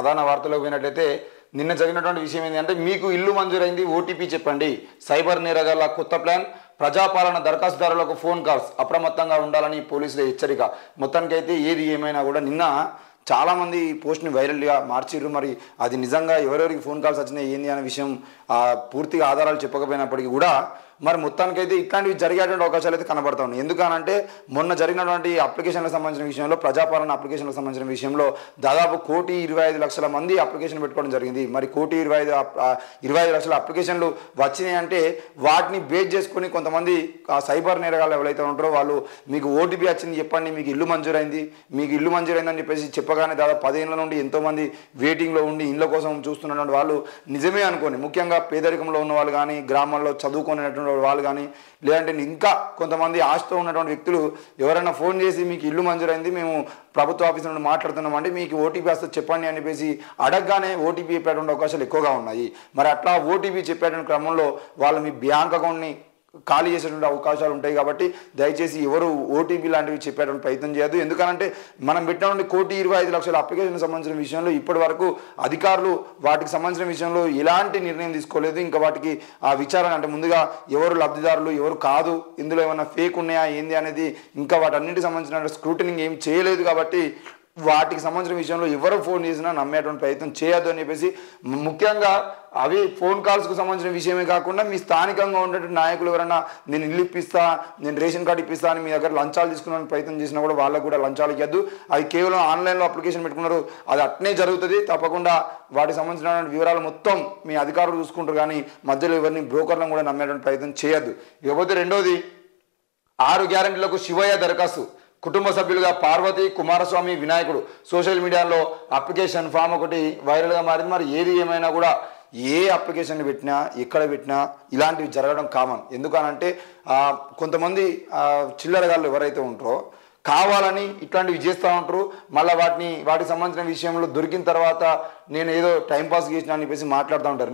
ప్రధాన వార్తలకు పోయినట్లయితే నిన్న జరిగినటువంటి విషయం ఏంటంటే మీకు ఇల్లు మంజూరైంది ఓటీపీ చెప్పండి, సైబర్ నేరగాళ్ల కొత్త ప్లాన్, ప్రజాపాలన దరఖాస్తుదారులకు ఫోన్ కాల్స్, అప్రమత్తంగా ఉండాలని పోలీసుల హెచ్చరిక. మొత్తానికైతే ఏది ఏమైనా కూడా నిన్న చాలామంది ఈ పోస్ట్ని వైరల్గా మార్చిర్రు. మరి అది నిజంగా ఎవరెవరికి ఫోన్ కాల్స్ వచ్చినాయి ఏంది అనే విషయం పూర్తిగా ఆధారాలు చెప్పకపోయినప్పటికీ కూడా మరి మొత్తానికైతే ఇట్లాంటివి జరిగేటువంటి అవకాశాలు అయితే కనబడతా ఉన్నాయి. ఎందుకనంటే మొన్న జరిగినటువంటి అప్లికేషన్లకు సంబంధించిన విషయంలో, ప్రజాపాలన అప్లికేషన్లకు సంబంధించిన విషయంలో దాదాపు 1,25,00,000 మంది అప్లికేషన్ పెట్టుకోవడం జరిగింది. మరి 1,25,00,000 అప్లికేషన్లు వచ్చినాయి అంటే వాటిని బేస్ చేసుకొని కొంతమంది సైబర్ నేరగాళ్ళు ఎవరైతే ఉంటారో వాళ్ళు మీకు ఓటీపీ వచ్చింది చెప్పండి, మీకు ఇల్లు మంజూరైంది, మీకు ఇల్లు మంజూరైందని చెప్పేసి చెప్పగానే దాదాపు 10 ఏళ్ళ నుండి ఎంతోమంది వెయిటింగ్లో ఉండి ఇళ్ళ కోసం చూస్తున్నటువంటి వాళ్ళు నిజమే అనుకోని, ముఖ్యంగా పేదరికంలో ఉన్న వాళ్ళు కానీ, గ్రామాల్లో చదువుకునేటువంటి వాళ్ళు కానీ, లేదంటే ఇంకా కొంతమంది ఆశతో ఉన్నటువంటి వ్యక్తులు ఎవరైనా ఫోన్ చేసి మీకు ఇల్లు మంజూరైంది, మేము ప్రభుత్వ ఆఫీస్ నుండి మాట్లాడుతున్నామంటే మీకు ఓటీపీ వస్తే చెప్పండి అని చెప్పేసి అడగగానే ఓటీపీ చెప్పేటువంటి అవకాశాలు ఎక్కువగా ఉన్నాయి. మరి అట్లా ఓటీపీ చెప్పేటువంటి క్రమంలో వాళ్ళు మీ బ్యాంక్ అకౌంట్ని ఖాళీ చేసేటువంటి అవకాశాలు ఉంటాయి. కాబట్టి దయచేసి ఎవరు ఓటీపీ లాంటివి చెప్పేటువంటి ప్రయత్నం చేయొద్దు. ఎందుకంటే మనం పెట్టినటువంటి 1,25,00,000 అప్లికేషన్కి సంబంధించిన విషయంలో ఇప్పటి వరకు అధికారులు వాటికి సంబంధించిన విషయంలో ఎలాంటి నిర్ణయం తీసుకోలేదు. ఇంకా వాటికి ఆ విచారణ అంటే ముందుగా ఎవరు లబ్ధిదారులు ఎవరు కాదు, ఇందులో ఏమైనా ఫేక్ ఉన్నాయా ఏంది అనేది ఇంకా వాటన్నిటికి సంబంధించిన స్క్రూటినింగ్ ఏం చేయలేదు. కాబట్టి వాటికి సంబంధించిన విషయంలో ఎవరు ఫోన్ చేసినా నమ్మేటువంటి ప్రయత్నం చేయొద్దు అని చెప్పేసి, ముఖ్యంగా అవి ఫోన్ కాల్స్కు సంబంధించిన విషయమే కాకుండా మీ స్థానికంగా ఉన్నటువంటి నాయకులు ఎవరైనా నేను ఇల్లు ఇప్పిస్తా, నేను రేషన్ కార్డు ఇప్పిస్తా అని మీ దగ్గర లంచాలు తీసుకునే ప్రయత్నం చేసినా కూడా వాళ్ళకు కూడా లంచాలు ఇవ్వద్దు. అది కేవలం ఆన్లైన్లో అప్లికేషన్ పెట్టుకున్నారు, అది అట్నే జరుగుతుంది. తప్పకుండా వాటికి సంబంధించిన వివరాలు మొత్తం మీ అధికారులు చూసుకుంటారు, కానీ మధ్యలో ఎవరిని బ్రోకర్లను కూడా నమ్మేటువంటి ప్రయత్నం చేయొద్దు. ఇకపోతే రెండోది, 6 గ్యారెంటీలకు శివయ్య దరఖాస్తు, కుటుంబ సభ్యులుగా పార్వతి, కుమారస్వామి, వినాయకుడు. సోషల్ మీడియాలో అప్లికేషన్ ఫామ్ ఒకటి వైరల్గా మారింది. మరి ఏది ఏమైనా కూడా ఏ అప్లికేషన్ పెట్టినా ఎక్కడ పెట్టినా ఇలాంటివి జరగడం కామన్. ఎందుకనంటే కొంతమంది చిల్లరగాళ్ళు ఎవరైతే ఉంటారో కావాలని ఇట్లాంటివి చేస్తూ ఉంటారు. మళ్ళీ వాటికి సంబంధించిన విషయంలో దొరికిన తర్వాత నేను ఏదో టైంపాస్ చేసిన అని చెప్పేసి మాట్లాడుతూ ఉంటారు.